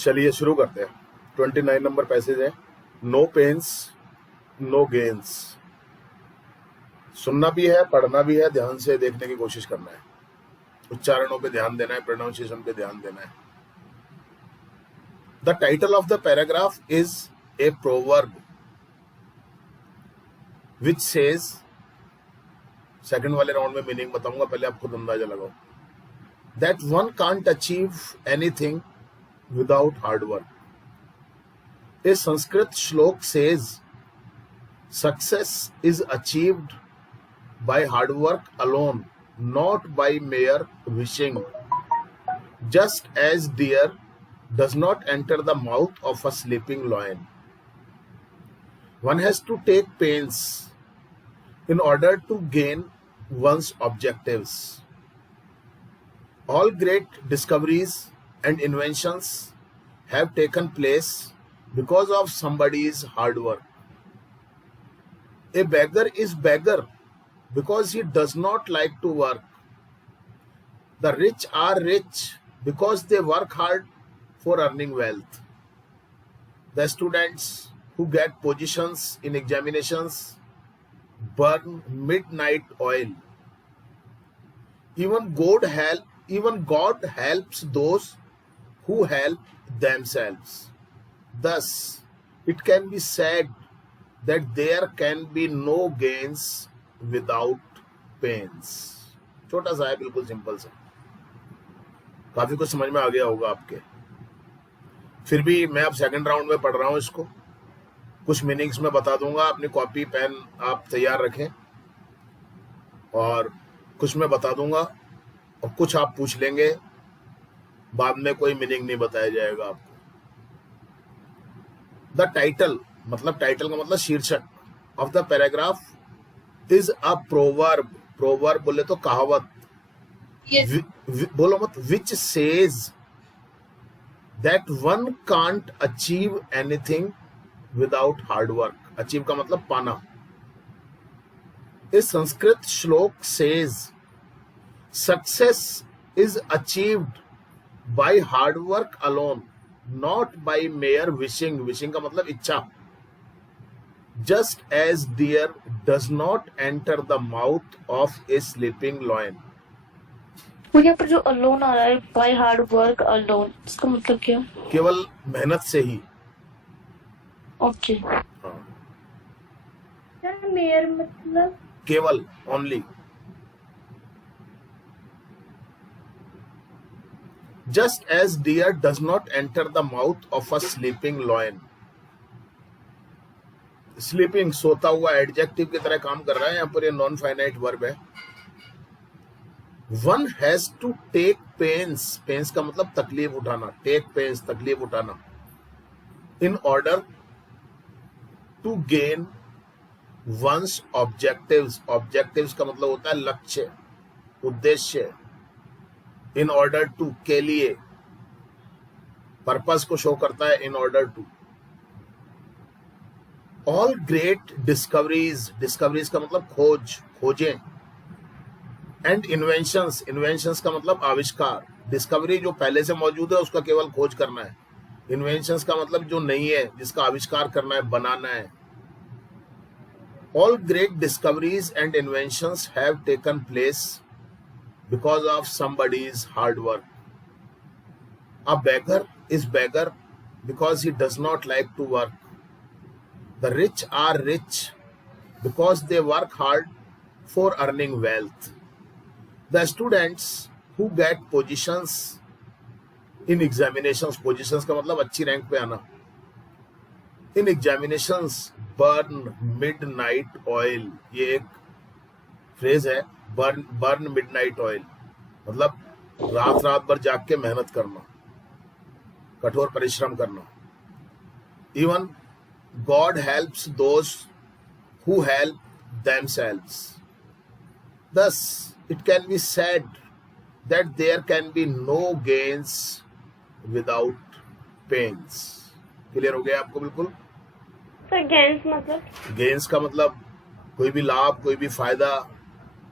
चलिए शुरू करते हैं। 29 नंबर पैसेज है, नो पेन्स नो गेन्स। सुनना भी है, पढ़ना भी है, ध्यान से देखने की कोशिश करना है, उच्चारणों पे ध्यान देना है, प्रोनाउंसिएशन पे ध्यान देना है। The title of the paragraph is a proverb which says, second वाले राउंड में मीनिंग बताऊंगा, पहले आप खुद अंदाजा लगाओ। That one can't achieve anything without hard work. A Sanskrit श्लोक says, success is achieved by hard work alone, not by mere wishing. Just as deer does not enter the mouth of a sleeping lion. One has to take pains in order to gain one's objectives. All great discoveries and inventions have taken place because of somebody's hard work. A beggar is beggar because he does not like to work. The rich are rich because they work hard for earning wealth. The students who get positions in examinations burn midnight oil. Even God helps those who help themselves. Thus, it can be said that there can be no gains without pains. छोटा सा है, बिल्कुल simple सा, काफी कुछ समझ में आ गया होगा आपके। फिर भी मैं अब सेकंड राउंड में पढ़ रहा हूं इसको, कुछ मीनिंग्स में बता दूंगा, अपनी कॉपी पेन आप तैयार रखें, और कुछ मैं बता दूंगा और कुछ आप पूछ लेंगे, बाद में कोई मीनिंग नहीं बताया जाएगा आपको। द टाइटल मतलब, टाइटल का मतलब शीर्षक, of the paragraph is a proverb. Proverb बोले तो कहावत, बोलो मत, which says that one can't achieve anything without hard work. Achieve का मतलब पाना। इस संस्कृत श्लोक says, success is achieved by hard work alone, not by mere wishing. Wishing का मतलब इच्छा। Just as deer does not enter the mouth of a sleeping lion. वो यहाँ पर जो alone आ रहा है, by hard work alone, इसका मतलब क्या? केवल मेहनत से ही। ओके। हाँ। mere मतलब केवल, only. Just as deer does not enter the mouth of a sleeping lion. Sleeping, सोता हुआ, एडजेक्टिव की तरह काम कर रहा है, यहाँ पर ये नॉन फाइनाइट वर्ब है। One has to take pains. Pains का मतलब तकलीफ उठाना, take pains, तकलीफ उठाना, in order to gain one's objectives. Objectives का मतलब होता है लक्ष्य, उद्देश्य। इन ऑर्डर टू, के लिए, पर्पस को शो करता है, in order to. All great discoveries, discoveries का मतलब खोज, खोजें। एंड इन्वेंशंस, इन्वेंशंस का मतलब आविष्कार। डिस्कवरी जो पहले से मौजूद है उसका केवल खोज करना है। इन्वेंशंस का मतलब जो नहीं है, जिसका आविष्कार करना है, बनाना है। All great discoveries and inventions have taken place because of somebody's hard work. A beggar is beggar because he does not like to work. The rich are rich because they work hard for earning wealth. The students who get positions in examinations, positions का मतलब अच्छी rank पे आना, in examinations burn midnight oil. ये एक phrase है, burn midnight oil, मतलब रात भर जाग के मेहनत करना, कठोर परिश्रम करना। Even God helps those who help themselves. Thus it can be said that there can be no gains without pains. Clear हो गया आपको? बिल्कुल। सर गेन्स मतलब? गेन्स का मतलब कोई भी लाभ, कोई भी फायदा,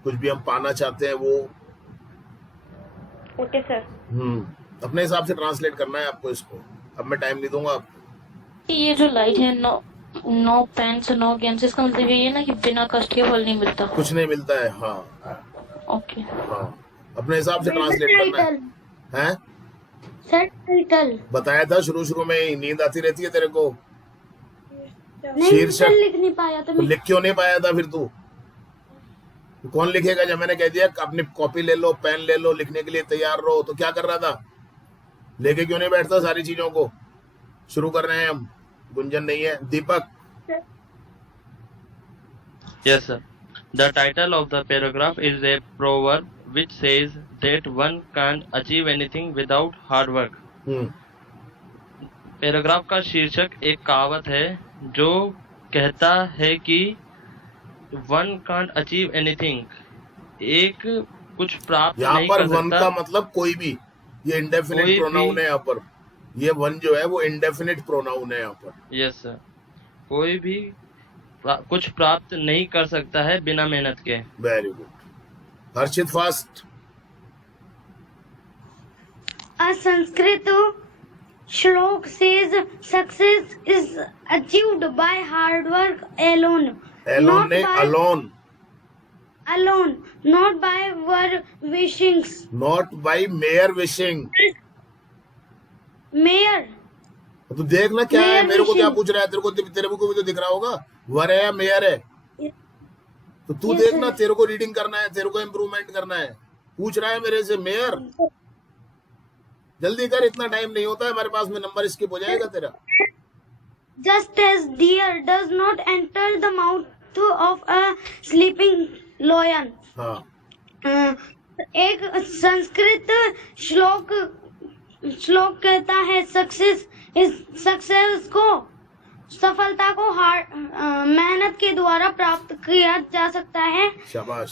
कुछ भी हम पाना चाहते हैं वो। Okay sir. अपने हिसाब से ट्रांसलेट करना है आपको इसको। अब मैं टाइम नहीं दूंगा आपको। ये जो लाइट है, no no pains no games, इसका मतलब ये है ना कि बिना कष्ट के फल नहीं मिलता। कुछ नहीं मिलता है। हाँ ओके। हाँ, अपने हिसाब से ट्रांसलेट करना है। हैं? सेट टाइटल बताया था शुरू में ही, नींद आती रहती है तेरे को। नहीं, शीर्षक लिख नहीं पाया था तो मैं। लिख क्यों नहीं पाया था फिर तू? कौन लिखेगा? जब मैंने कह दिया अपनी कॉपी ले लो, पेन ले लो, लिखने के लिए तैयार रहो, तो क्या कर रहा था? लेके क्यों नहीं बैठता सारी चीजों को? शुरू कर रहे हैं हम। गुंजन नहीं है। दीपक। Yes, sir. The title of the paragraph is a proverb which says that one can't achieve anything without hard work. Paragraph का शीर्षक एक कहावत है जो कहता है कि वन कांट अचीव एनीथिंग, एक कुछ प्राप्त यहाँ नहीं पर कर वन सकता। का मतलब कोई भी, ये इंडेफिनिट कोई प्रोनाउन भी। है यहाँ पर। ये वन जो है वो इंडेफिनिट प्रोनाउन है यहाँ पर। यस सर, कोई भी कुछ प्राप्त नहीं कर सकता है बिना मेहनत के। Very good. Harshit fast. A Sanskrit श्लोक says success is achieved by hard work alone. Alone Not ने by- alone, Alone, not by your wishings. Not by mere wishing. Mayor, तो देख ना क्या है, Mere मेरे को क्या wishing. पूछ रहा है? तेरे को भी तो दिख रहा होगा, वर है या मेयर है। तो तू Yes, देखना, sir. तेरे को रीडिंग करना है, तेरे को इम्प्रूवमेंट करना है। पूछ रहा है मेरे से मेयर। जल्दी कर, इतना टाइम नहीं होता है हमारे पास में, नंबर स्किप हो जाएगा तेरा। just as deer does not enter the mouth of a sleeping lion. हाँ, एक संस्कृत श्लोक कहता है सक्सेस को, सफलता को मेहनत के द्वारा प्राप्त किया जा सकता है, शाबाश।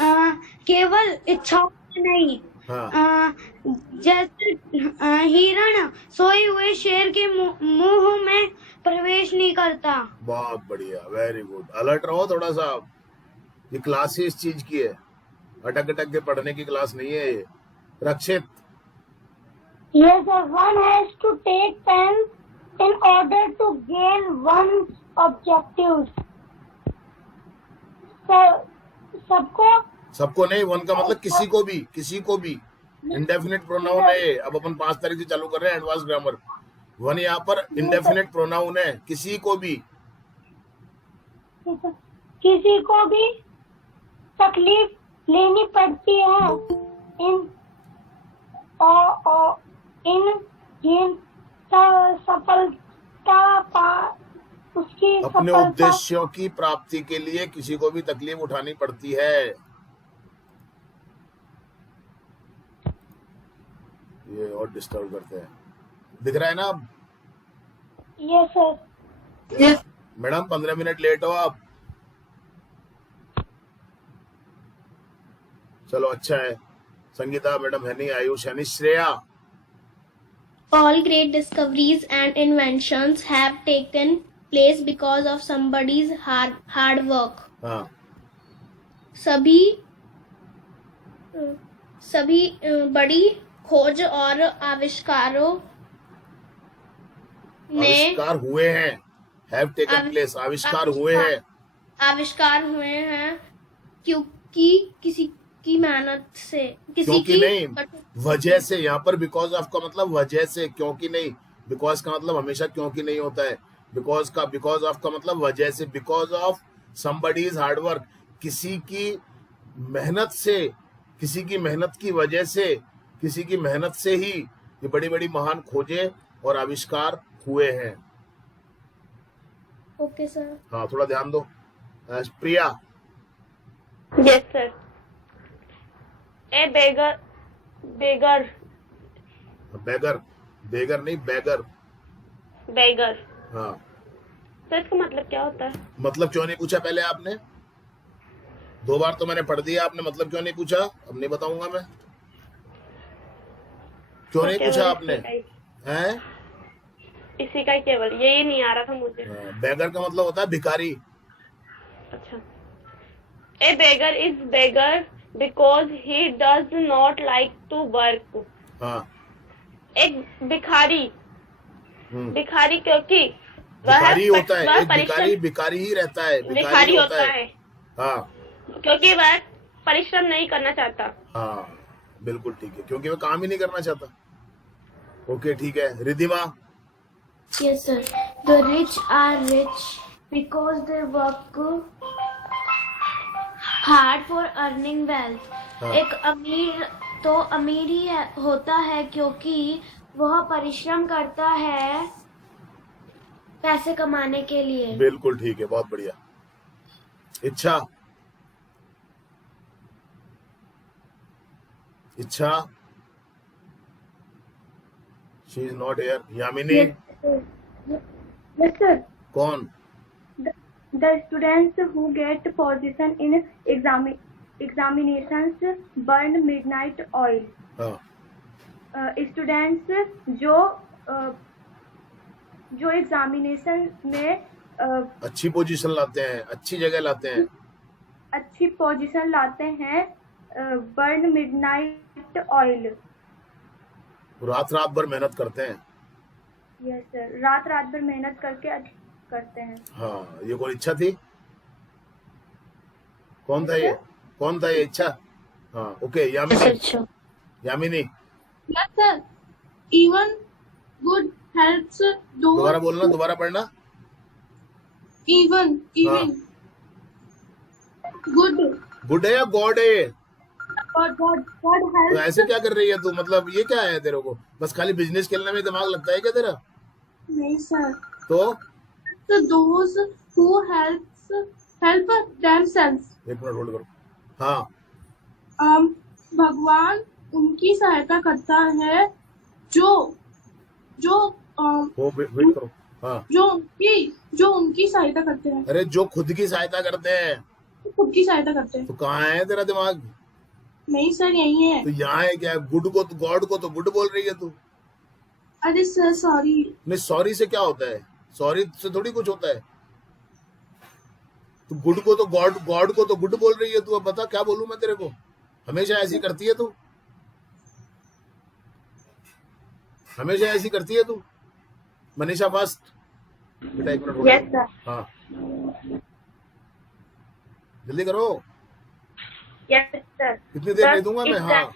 केवल इच्छाओं से नहीं। हाँ, जैसे हिरण सोए हुए शेर के मुंह में प्रवेश नहीं करता। बहुत बढ़िया, वेरी गुड। अलर्ट रहो थोड़ा सा। ये क्लास ही इस चीज की है, अटक अटक के पढ़ने की क्लास नहीं है ये। रक्षित। Yes, sir. One has to take pains in order to gain one's objectives. सबको नहीं, वन का मतलब किसी को भी, किसी को भी। इंडेफिनिट प्रोनाउन है ये। अब अपन 5 तारीख से चालू कर रहे हैं एडवांस ग्रामर। वन यहाँ पर इंडेफिनिट प्रोनाउन है, किसी को भी। किसी को भी तकलीफ लेनी पड़ती है अपने उद्देश्यों की प्राप्ति के लिए किसी को भी तकलीफ उठानी पड़ती है। ये और डिस्टर्ब करते हैं, दिख रहा है ना अब? Yes sir. Yes madam 15 minute late हो आप। चलो अच्छा है। संगीता मैडम है नहीं, आयुष है नहीं, Shreya. All great discoveries and inventions have taken place because of somebody's hard work. हाँ, सभी बड़ी खोज और आविष्कारों में आविष्कार हुए हैं, have taken place, आविष्कार हुए हैं। आविष्कार हुए हैं क्योंकि किसी की मेहनत से, किसी क्योंकि की नहीं, वजह से। यहाँ पर बिकॉज ऑफ का मतलब वजह से, क्योंकि नहीं। बिकॉज का मतलब हमेशा क्योंकि नहीं होता है। बिकॉज ऑफ का मतलब वजह से। Because of somebody's hard work, किसी की मेहनत से, किसी की मेहनत की वजह से, किसी की मेहनत से ही ये बड़ी बड़ी महान खोजें और आविष्कार हुए हैं। Okay sir. हाँ, थोड़ा ध्यान दो। प्रिया। Yes sir. ए बेगर, बेगर, बेगर नहीं, बैगर। बेगर। हाँ, सर इसका मतलब क्या होता है? मतलब क्यों नहीं पूछा पहले आपने? 2 बार तो मैंने पढ़ दिया, आपने मतलब क्यों नहीं पूछा? अब नहीं बताऊंगा मैं। क्यों नहीं पूछा आपने? हैं? इसी का केवल यही नहीं आ रहा था मुझे। बेगर का मतलब होता है भिखारी। अच्छा। A beggar is beggar because he does not like to work. हाँ, एक भिखारी भिखारी क्योंकि वह भिखारी होता है, वह एक भिखारी भिखारी ही रहता है, भिखारी होता है हाँ क्योंकि वह परिश्रम नहीं करना चाहता। हाँ बिल्कुल ठीक है, क्योंकि वो काम ही नहीं करना चाहता। ओके ठीक है, Riddhima. Yes, sir. The rich are rich because they work hard for earning wealth. हाँ। एक अमीर तो अमीर ही होता है क्योंकि वह परिश्रम करता है पैसे कमाने के लिए। बिल्कुल ठीक है, बहुत बढ़िया। इच्छा, इच्छा, she is not here. Yamini, Yes, sir. कौन? The students who get position in examinations burn midnight oil. हाँ स्टूडेंट्स जो एग्जामिनेशन में अच्छी पोजीशन लाते हैं, अच्छी जगह लाते हैं। अच्छी पोजीशन लाते हैं, बर्न मिडनाइट ऑयल। रात रात भर मेहनत करते हैं। यस सर, रात रात भर मेहनत करके करते हैं। हाँ, ये कौन इच्छा थी? कौन था ये? कौन था ये इच्छा? हाँ ओके, यामिनी। अच्छा Yamini Yes, sir. Even good helps दोबारा those बोलना, दोबारा पढ़ना। even good. गुड है या गॉड है? God तो helps ऐसे क्या कर रही है तू? मतलब ये क्या है तेरे को? बस खाली बिजनेस खेलने में दिमाग लगता है क्या तेरा? नहीं sir. तो So those who help themselves. एक मिनट होल्ड करो। हाँ भगवान उनकी सहायता करता है जो वो वेट करो। हाँ, जो उनकी सहायता करते हैं, अरे जो खुद की सहायता करते हैं। खुद की सहायता करते हैं। तो कहाँ है तेरा दिमाग? नहीं सर, यही है। तो यहाँ है क्या? गुड को तो गॉड को तो गुड बोल रही है तू। अरे सर सॉरी। नहीं, सॉरी से क्या होता है? सॉरी से थोड़ी कुछ होता है। तू गुड को तो गॉड को तो गुड बोल रही है तू। अब बता क्या बोलूं मैं तेरे को? हमेशा ऐसी करती है तू, हमेशा ऐसी करती है तू। मनीषा फास्ट बेटा, एक मिनट यस सर। हाँ जल्दी करो। Yes sir. कितनी देर नहीं दूंगा मैं। हाँ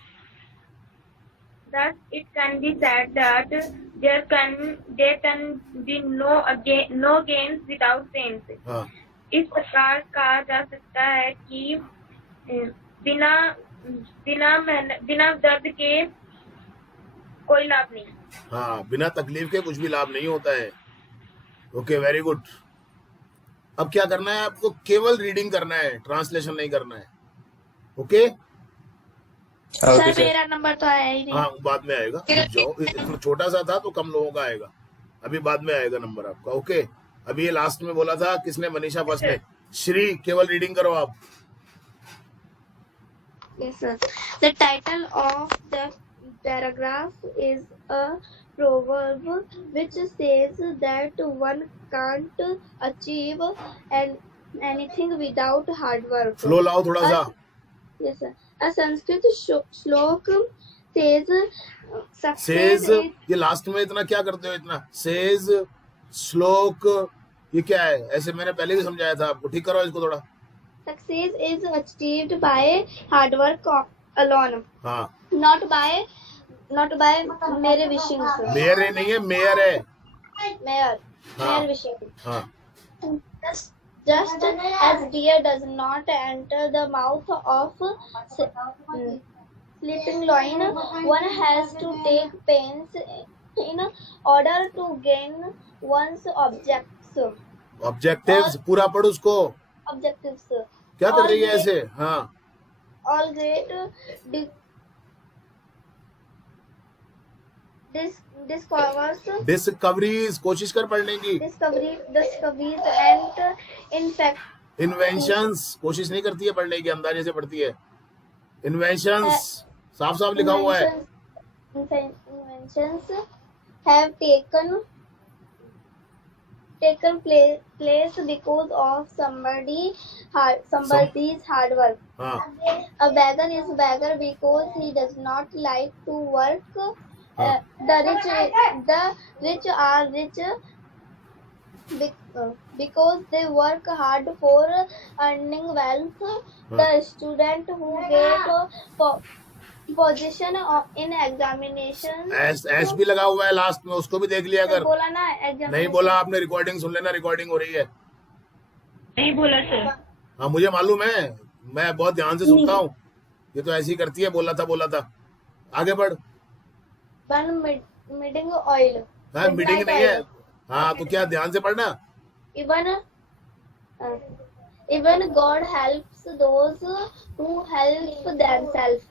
Thus, it can be said that there can be no gains without pains. हाँ इस प्रकार कहा जा सकता है कि बिना दर्द के कोई लाभ नहीं। हाँ, बिना तकलीफ के कुछ भी लाभ नहीं होता है। Okay, very good. अब क्या करना है आपको? केवल रीडिंग करना है, ट्रांसलेशन नहीं करना है। ओके सर मेरा नंबर तो आया ही नहीं। हाँ, बाद में आएगा। जाओ, इतना छोटा सा था तो कम लोगों का आएगा, अभी बाद में आएगा नंबर आपका। ओके, अभी ये लास्ट में बोला था किसने? मनीषा फर्स्ट ने। श्री, केवल रीडिंग करो आप। Yes, sir. The title of the paragraph is a proverb which says that one can't achieve anything without hard work. Flow लाओ थोड़ा सा। Yes, sir. A Sanskrit श्लोक says success सेज, is ये last में इतना क्या करते हो? इतना सेज, श्लोक, ये क्या है? ऐसे मैंने पहले भी समझाया था आपको। ठीक करो इसको थोड़ा। success is achieved by hard work alone, हाँ, not by mere wishing. Mayor है, नहीं है, मेयर है। Mere wishing. हाँ Just as deer does not enter the mouth of sleeping lion, one has to take pains in order to gain one's objectives पूरा पढ़ उसको। objectives. क्या कर रही है ऐसे? हाँ, All great डिस्कवरीज, कोशिश कर पढ़ने की। discoveries and in fact inventions, कोशिश नहीं करती है पढ़ने की, अंदाजे से पढ़ती है। इन्वेंशंस साफ साफ लिखा हुआ है। inventions have taken place because of somebody's hard work. हाँ A beggar is beggar because he does not like to work the rich are rich because they work hard for earning wealth. The student who get position in examination. S भी लगा हुआ है last में, उसको भी देख लिया अगर बोला ना नहीं examination. बोला आपने, रिकॉर्डिंग सुन लेना, रिकॉर्डिंग हो रही है। नहीं बोला सर। हाँ मुझे मालूम है, मैं बहुत ध्यान से सुनता हूँ, ये तो ऐसी करती है, बोला था। आगे बढ़। One meeting oil. हाँ मीटिंग नहीं है, हाँ तो क्या ध्यान से पढ़ना। Even God helps those who help themselves.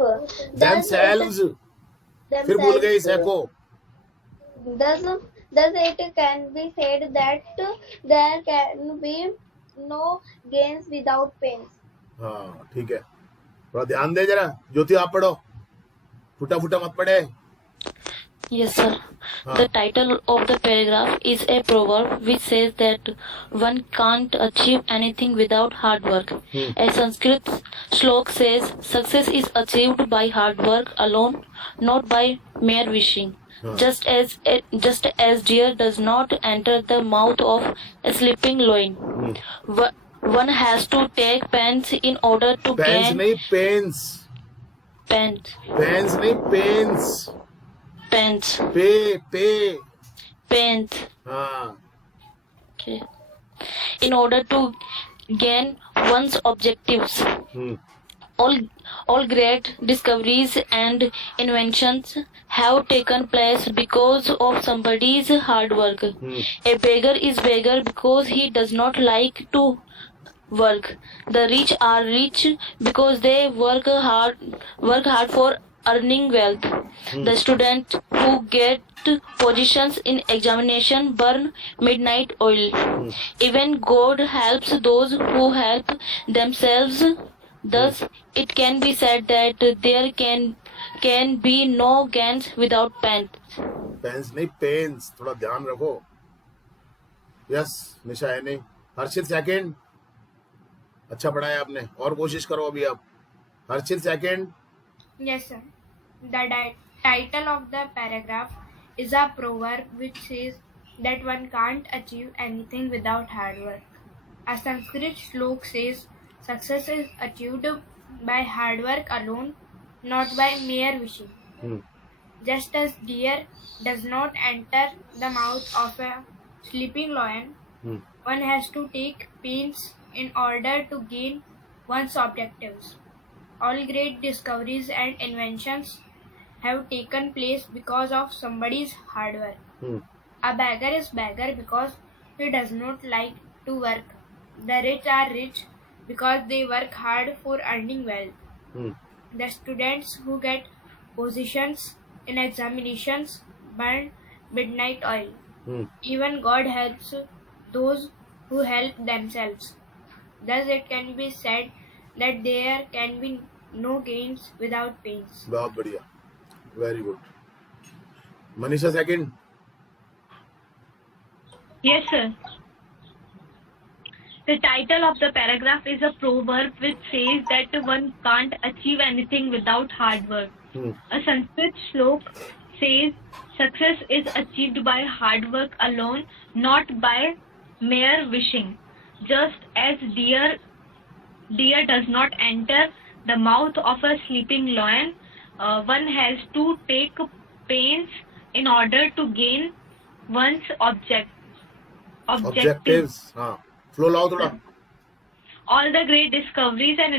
themselves फिर भूल गई psycho. Thus it can be said that there can be no gains without pains. हाँ ठीक है, थोड़ा ध्यान दे जरा। ज्योति आप पढ़ो, फुटा मत पढ़े। Yes, sir. The title of the paragraph is a proverb which says that one can't achieve anything without hard work. A Sanskrit slok says success is achieved by hard work alone, not by mere wishing. Just as deer does not enter the mouth of a sleeping lion, one has to take pains in order to pains gain नहीं pains, pains. Pains नहीं pains, Pains. पे Pains. हाँ Okay. In order to gain one's objectives. All great discoveries and inventions have taken place because of somebody's hard work. A beggar is beggar because he does not like to work. The rich are rich because they work hard for earning wealth. The students who get positions in examination burn midnight oil. Even God helps those who help themselves. Thus, it can be said that there can be no gains without pains. Pains नहीं pains, थोड़ा ध्यान रखो। Yes निशा है नहीं। हर्षित second, अच्छा पढ़ा है आपने, और कोशिश करो अभी आप। हर्षित second. Yes, sir. The title of the paragraph is a proverb which says that one can't achieve anything without hard work. A Sanskrit slok says success is achieved by hard work alone, not by mere wishing. Just as deer does not enter the mouth of a sleeping lion, one has to take pains in order to gain one's objectives. All great discoveries and inventions have taken place because of somebody's hard work. A beggar is beggar because he does not like to work. The rich are rich because they work hard for earning wealth. The students who get positions in examinations burn midnight oil. Even God helps those who help themselves. Thus it can be said that there can be no gains without pains. बहुत बढ़िया, very good. Manisha second. Yes, sir. The title of the paragraph is a proverb which says that one can't achieve anything without hard work. A Sanskrit slok says success is achieved by hard work alone, not by mere wishing. Just as deer does not enter the mouth of a sleeping lion, one has to take pains in order to gain one's objectives. हाँ, flow लाओ थोड़ा। All the great discoveries and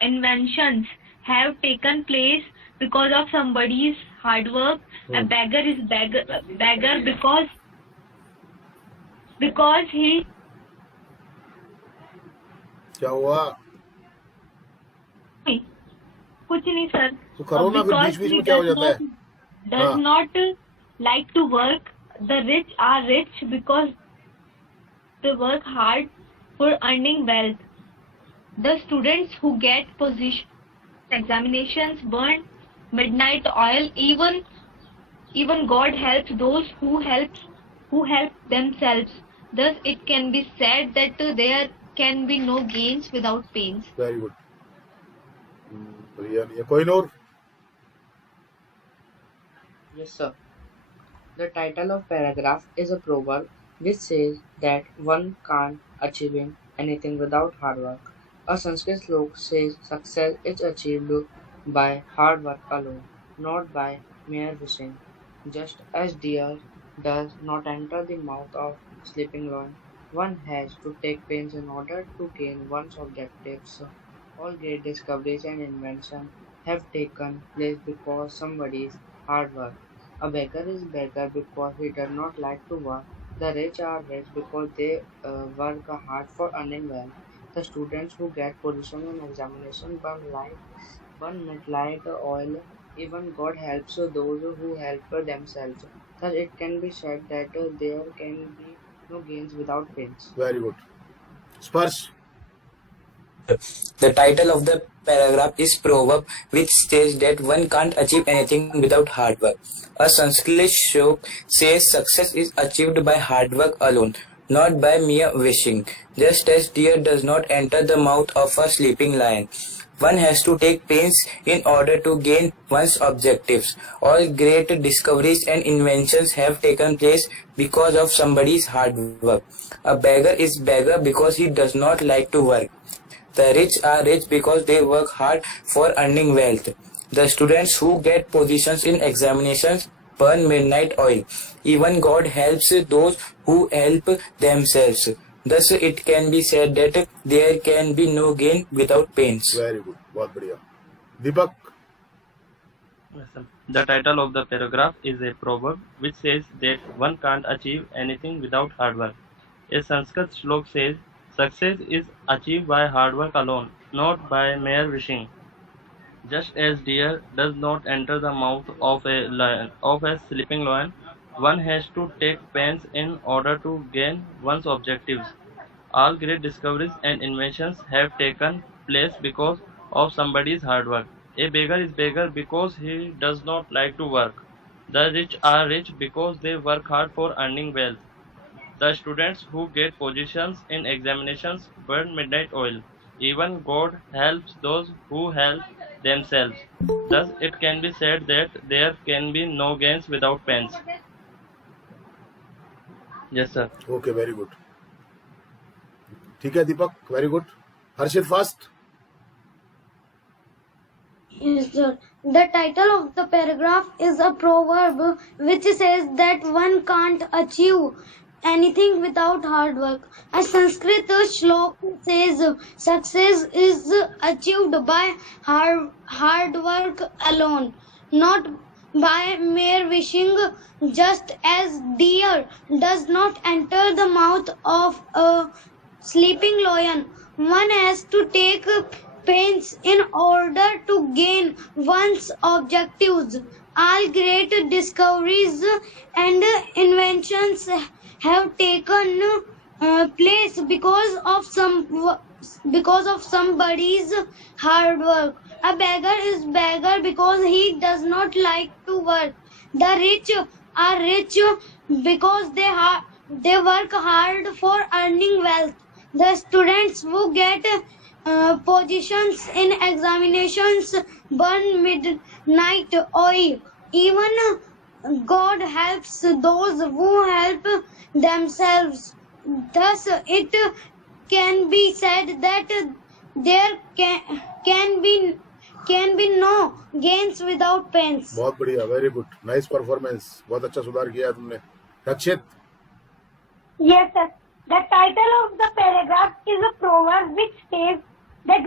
inventions have taken place because of somebody's hard work. A beggar is beggar because he क्या हुआ? कुछ नहीं sir. तो करो ना, फिर बीच में क्या हो जाता है? Does not like to work. The rich are rich because they work hard for earning wealth. The students who get position examinations burn midnight oil. Even God helps those who help themselves. Thus it can be said that there can be no gains without pains. Very good, बढ़िया। नहीं है कोई नूर? Yes, sir. The title of paragraph is a proverb which says that one can't achieve anything without hard work. A Sanskrit slok says success is achieved by hard work alone, not by mere wishing. Just as deer does not enter the mouth of sleeping lion, one has to take pains in order to gain one's objectives. All great discoveries and inventions have taken place because somebody's hard work. A beggar is beggar because he does not like to work. The rich are rich because they work hard for earning wealth. The students who get position in examination burn midnight oil. Even God helps those who help themselves. Thus, it can be said that there can be no gains without pains. Very good. Sparsh. The title of the paragraph is proverb which states that one can't achieve anything without hard work. A Sanskrit slok says success is achieved by hard work alone, not by mere wishing. Just as deer does not enter the mouth of a sleeping lion, one has to take pains in order to gain one's objectives. All great discoveries and inventions have taken place because of somebody's hard work. A beggar is beggar because he does not like to work. The rich are rich because they work hard for earning wealth. The students who get positions in examinations burn midnight oil. Even God helps those who help themselves. Thus, it can be said that there can be no gain without pains. Very good. बहुत बढ़िया. Deepak. The title of the paragraph is a proverb which says that one can't achieve anything without hard work. A Sanskrit slok says success is achieved by hard work alone, not by mere wishing. Just as deer does not enter the mouth of a sleeping lion, one has to take pains in order to gain one's objectives. All great discoveries and inventions have taken place because of somebody's hard work. A beggar is beggar because he does not like to work. The rich are rich because they work hard for earning wealth. The students who get positions in examinations burn midnight oil. Even God helps those who help themselves. Thus, it can be said that there can be no gains without pains. Yes, sir. Okay, very good. ठीक है दीपक, very good. Harshit fast. Yes, sir. The title of the paragraph is a proverb which says that one can't achieve anything without hard work. A Sanskrit slok says success is achieved by hard work alone, not by mere wishing. Just as deer does not enter the mouth of a sleeping lion, one has to take pains in order to gain one's objectives. All great discoveries and inventions have taken place because of somebody's hard work. A beggar is beggar because he does not like to work. The rich are rich because they work hard for earning wealth. The students who get positions in examinations burn midnight oil. Even God helps those who help themselves. Thus, it can be said that there can be no gains without pains. बहुत बढ़िया, very good, nice performance. बहुत अच्छा सुधार किया तुमने. रक्षित. Yes, sir. The title of the paragraph is a proverb which says that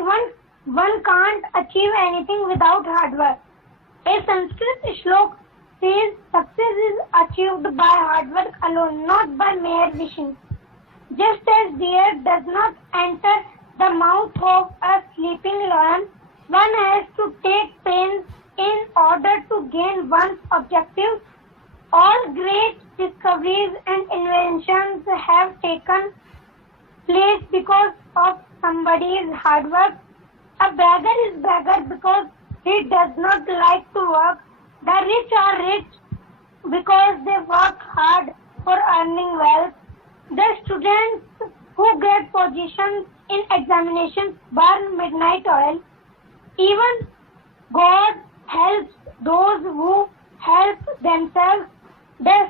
one can't achieve anything without hard work. A Sanskrit slok says success is achieved by hard work alone, not by mere wishing. Just as deer does not enter the mouth of a sleeping lion, one has to take pains in order to gain one's objectives. All great discoveries and inventions have taken place because of somebody's hard work. A beggar is beggar because he does not like to work. The rich are rich because they work hard for earning wealth. The students who get positions in examinations burn midnight oil. Even God helps those who help themselves. Thus,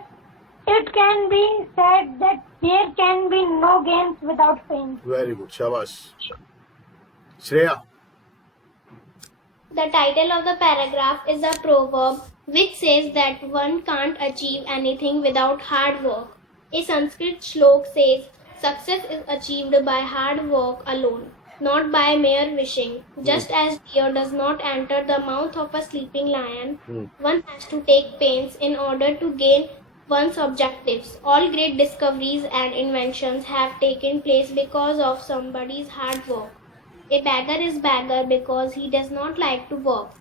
it can be said that there can be no gains without pain. Very good. Shabash. Shreya. The title of the paragraph is a proverb which says that one can't achieve anything without hard work. A Sanskrit shlok says, success is achieved by hard work alone, not by mere wishing. Just as deer does not enter the mouth of a sleeping lion, one has to take pains in order to gain one's objectives. All great discoveries and inventions have taken place because of somebody's hard work. A beggar is beggar because he does not like to work.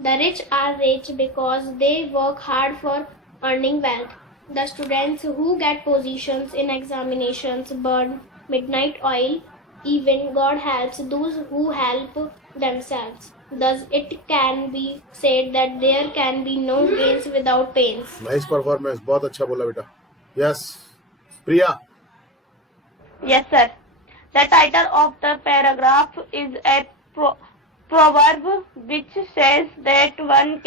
The rich are rich because they work hard for earning wealth. The students who get positions in examinations burn midnight oil. Even God helps those who help themselves. Thus, it can be said that there can be no gains without pains. Nice performance. बहुत अच्छा बोला बेटा. Yes. Priya. Yes, sir. The title of the paragraph is a proverb which says that one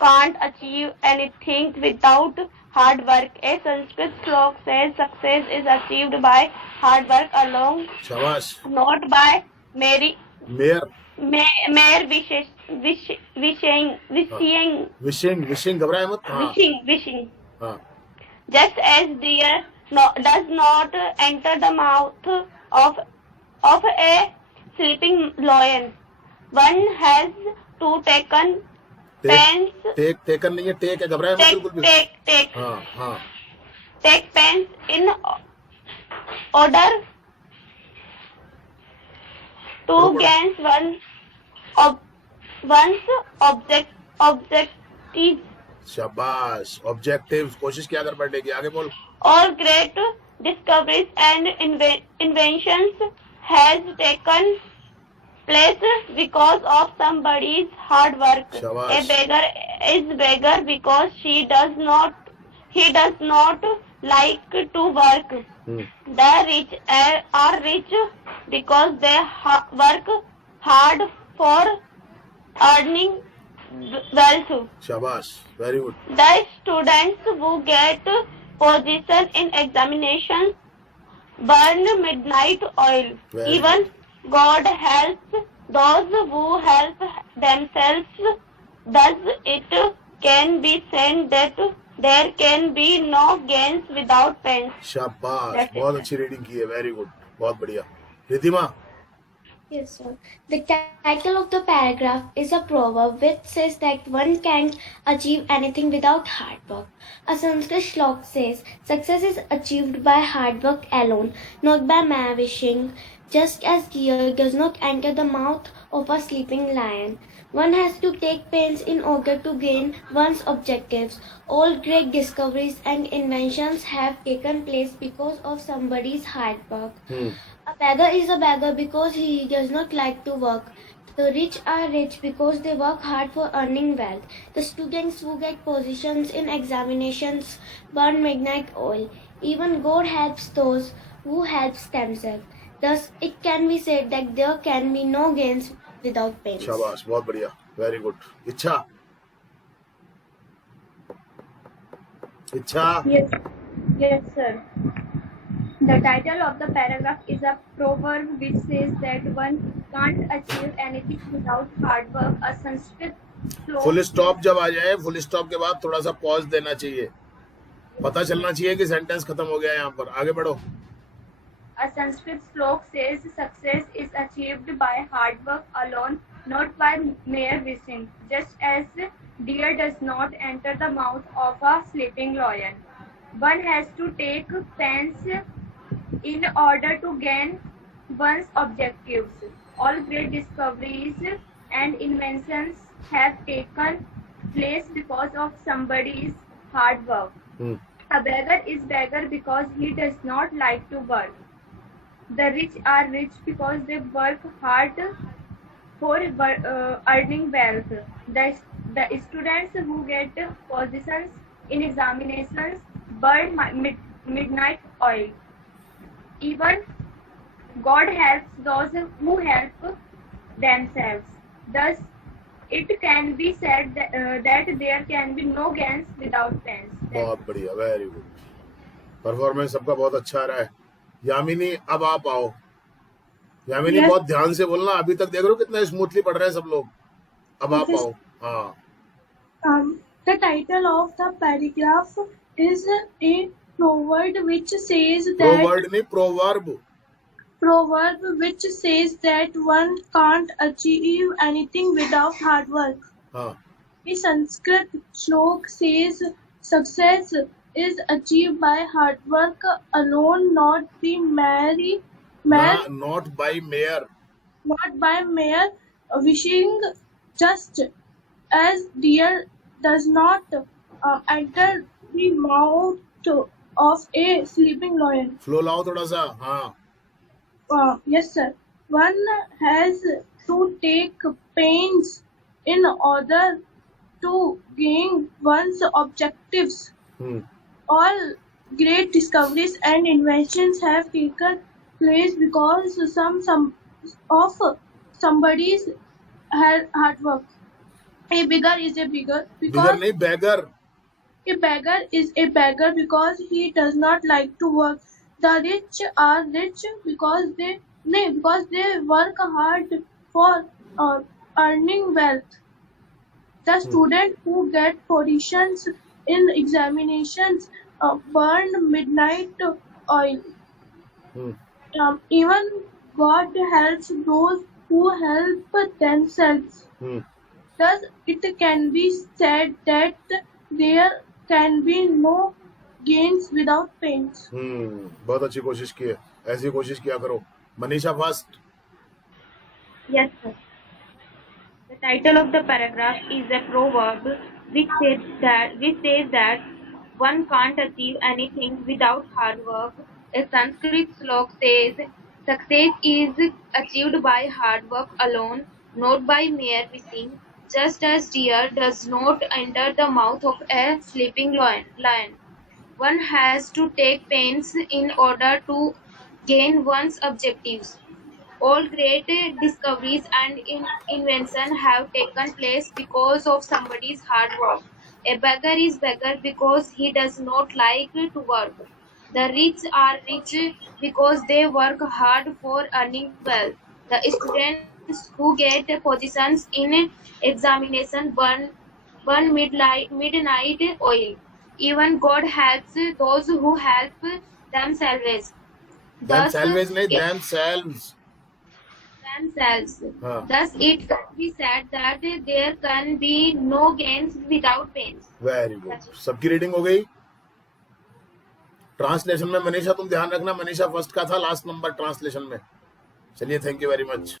can't achieve anything without hard work. A Sanskrit slok says success is achieved by hard work alone, Shabash. not by mere Wishing. घबराए मत. हाँ. wishing. हाँ. Just as deer does not enter the mouth of a sleeping lion, one has to taken pains. Taken नहीं है. Take है. घबराए मत बिल्कुल भी. Take. हाँ. हाँ. Take pains in order to gain one's objectives. शाबाश. Objectives. कोशिश क्या कर पढ़ने की. आगे बोल. All great discoveries and inventions has taken place because of somebody's hard work. Shabash. A beggar is beggar because he does not like to work. The rich are rich because they work hard for earning wealth. Shabash. Very good. The students who get position in examinations burn midnight oil. Very Even God helps those who help themselves. Thus it can be said that there can be no gains without pains. शाबाश. That's it, बहुत sir. अच्छी reading की है. Very good. बहुत बढ़िया. Riddhima. Yes, sir. The title of the paragraph is a proverb which says that one can't achieve anything without hard work. A Sanskrit shlok says, success is achieved by hard work alone, not by mere wishing. Just as deer does not enter the mouth of a sleeping lion, one has to take pains in order to gain one's objectives. All great discoveries and inventions have taken place because of somebody's hard work. A beggar is a beggar because he does not like to work. The rich are rich because they work hard for earning wealth. The students who get positions in examinations burn midnight oil. Even God helps those who helps themselves. Thus, it can be said that there can be no gains without pains. शाबाश. बहुत बढ़िया. Very good. इच्छा. Yes, sir. The title of the paragraph is a proverb which says that one can't achieve anything without hard work. A Sanskrit slogan. Full stop जब आ जाए, full stop के बाद थोड़ा सा पॉज देना चाहिए. पता चलना चाहिए कि सेंटेंस खत्म हो गया है. यहाँ पर आगे बढ़ो. A Sanskrit slok says success is achieved by hard work alone, not by mere wishing. Just as deer does not enter the mouth of a sleeping lion, one has to take pains in order to gain one's objectives. All great discoveries and inventions have taken place because of somebody's hard work. A beggar is beggar because he does not like to work. The rich are rich because they work hard for earning wealth. The students who get positions in examinations burn midnight oil. Even God helps those who help themselves. Thus, it can be said that there can be no gains without pains. बहुत बढ़िया. Very good. Performance सबका बहुत अच्छा आ रहा है। यामिनी, अब आप आओ। यामिनी, Yes. बहुत ध्यान से बोलना, अभी तक देख रहे हो कितना स्मूथली पढ़ रहे हैं सब लोग। अब आप Yes. आओ। हाँ, The title of the paragraph is a proverb which says that प्रोवर्ड नहीं, which says that one can't achieve anything without hard work. हाँ, A Sanskrit shlok says success is achieved by hard work alone, not not by mere. mere wishing, just as deer does not enter the mouth of a sleeping lion. Flow लाओ थोड़ा सा। हाँ, Yes, sir. One has to take pains in order to gain one's objectives. All great discoveries and inventions have taken place because of somebody's hard work. A beggar is a beggar bigger because नहीं, bagger. a beggar is a beggar because he does not like to work. The rich are rich because they work hard for earning wealth. The students who get positions in examinations burn midnight oil. Even God helps those who help themselves. Thus, it can be said that there can be no gains without pains. बहुत अच्छी कोशिश की है, ऐसी कोशिश किया करो। Manisha first. Yes, sir. The title of the paragraph is a proverb which says that one can't achieve anything without hard work. A Sanskrit slok says success is achieved by hard work alone, not by mere wishing, just as deer does not enter the mouth of a sleeping lion. One has to take pains in order to gain one's objectives. All great discoveries and inventions have taken place because of somebody's hard work. A beggar is beggar because he does not like to work. The rich are rich because they work hard for earning wealth. The students who get positions in examination burn midnight oil. Even God helps those who help themselves. Thus, themselves नहीं, themselves। हाँ, Thus, it can be said that there can be no gains without pains. Very good. सबकी reading हो गई। Translation में मनीषा तुम ध्यान रखना, Manisha first का था लास्ट नंबर ट्रांसलेशन में। चलिए, थैंक यू वेरी मच।